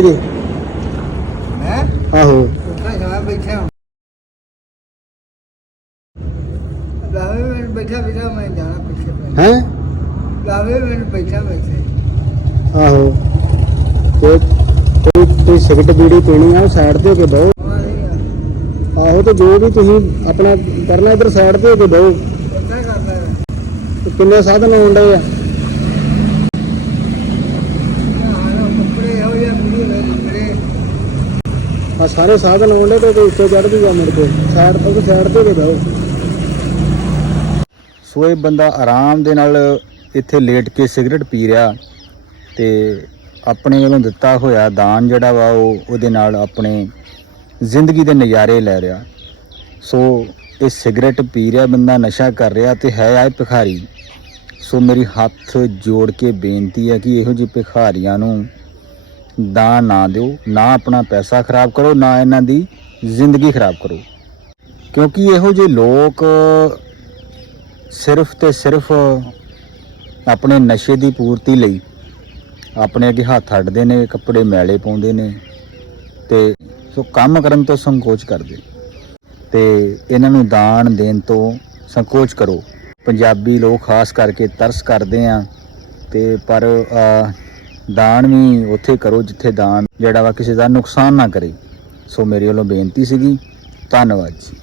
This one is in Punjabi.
ਜੀ। ਹੈ? ਆਹੋ। ਉੱਥੇ ਜਮਾ ਬੈਠੇ ਹਾਂ ਲਾਵੇ ਮੈਂ ਬੈਠਾ ਬੈਠਾ ਮੈਂ ਜਾਣਾ ਪਿੱਛੇ ਪੈ ਹੈ? ਲਾਵੇ ਮੈਂ ਬੈਠਾ ਬੈਠੇ ਆਹੋ। ਤੇ ਕੋਈ ਕੋਈ ਸਿਗਰਟ ਬੀੜੀ ਪੀਣੀ ਆ ਉਹ ਸਾਈਡ ਤੇ ਹੋ ਕੇ ਬਹੋ ਆਹੋ ਤੇ ਜੋ ਵੀ ਤੁਸੀਂ ਆਪਣਾ ਕਰਨਾ ਇਧਰ ਸਾਈਡ ਤੇ ਹੋ ਕੇ ਬਹੋ ਕਿੰਨੇ ਸਾਧਨ ਡਏ ਆ ਆਹ ਕੱਪੜੇ ਹੋ ਜਾਂ ਮੁੜੀ ਹੋਏ ਕੱਪੜੇ ਆ ਸਾਰੇ ਸਾਧਨ ਆਉਣ ਤੇ ਉੱਤੇ ਚੜ ਜੂਗਾ ਮੁੜ ਕੇ। ਸਾਈਡ ਤੋਂ ਸਾਈਡ ਤੇ ਹੋ ਸੋ ਇਹ ਬੰਦਾ ਆਰਾਮ ਦੇ ਨਾਲ ਇੱਥੇ ਲੇਟ ਕੇ ਸਿਗਰਟ ਪੀ ਰਿਹਾ ਤੇ ਆਪਣੇ ਵੱਲੋਂ ਦਿੱਤਾ ਹੋਇਆ ਦਾਨ ਜਿਹੜਾ ਵਾ ਉਹ ਉਹਦੇ ਨਾਲ ਆਪਣੇ ਜ਼ਿੰਦਗੀ ਦੇ ਨਜ਼ਾਰੇ ਲੈ ਰਿਹਾ। ਸੋ ਇਹ ਸਿਗਰਟ ਪੀ ਰਿਹਾ ਬੰਦਾ, ਨਸ਼ਾ ਕਰ ਰਿਹਾ ਤੇ ਹੈ ਆ ਇਹ ਭਿਖਾਰੀ। ਸੋ ਮੇਰੀ ਹੱਥ ਜੋੜ ਕੇ ਬੇਨਤੀ ਹੈ ਕਿ ਇਹੋ ਜਿਹੇ ਭਿਖਾਰੀਆਂ ਨੂੰ ਦਾਨ ਨਾ ਦਿਓ, ਨਾ ਆਪਣਾ ਪੈਸਾ ਖਰਾਬ ਕਰੋ, ਨਾ ਇਹਨਾਂ ਦੀ ਜ਼ਿੰਦਗੀ ਖਰਾਬ ਕਰੋ। ਕਿਉਂਕਿ ਇਹੋ ਜਿਹੇ ਲੋਕ ਸਿਰਫ ਤੇ ਸਿਰਫ ਆਪਣੇ ਨਸ਼ੇ ਦੀ ਪੂਰਤੀ ਲਈ ਆਪਣੇ ਅੱਗੇ ਹੱਥ ਅੱਡਦੇ ਨੇ, ਕੱਪੜੇ ਮੈਲੇ ਪਾਉਂਦੇ ਨੇ ਤੇ ਸੋ ਕੰਮ ਕਰਨ ਤੋਂ ਸੰਕੋਚ ਕਰਦੇ। ਤੇ ਇਹਨਾਂ ਨੂੰ ਦਾਨ ਦੇਣ ਤੋਂ ਸੰਕੋਚ ਕਰੋ। ਪੰਜਾਬੀ ਲੋਕ ਖਾਸ ਕਰਕੇ ਤਰਸ ਕਰਦੇ ਆ ਤੇ ਪਰ ਦਾਨ ਵੀ ਉੱਥੇ ਕਰੋ ਜਿੱਥੇ ਦਾਨ ਜਿਹੜਾ ਵਾ ਕਿਸੇ ਦਾ ਨੁਕਸਾਨ ਨਾ ਕਰੇ। ਸੋ ਮੇਰੇ ਵੱਲੋਂ ਬੇਨਤੀ ਸੀਗੀ। ਧੰਨਵਾਦ ਜੀ।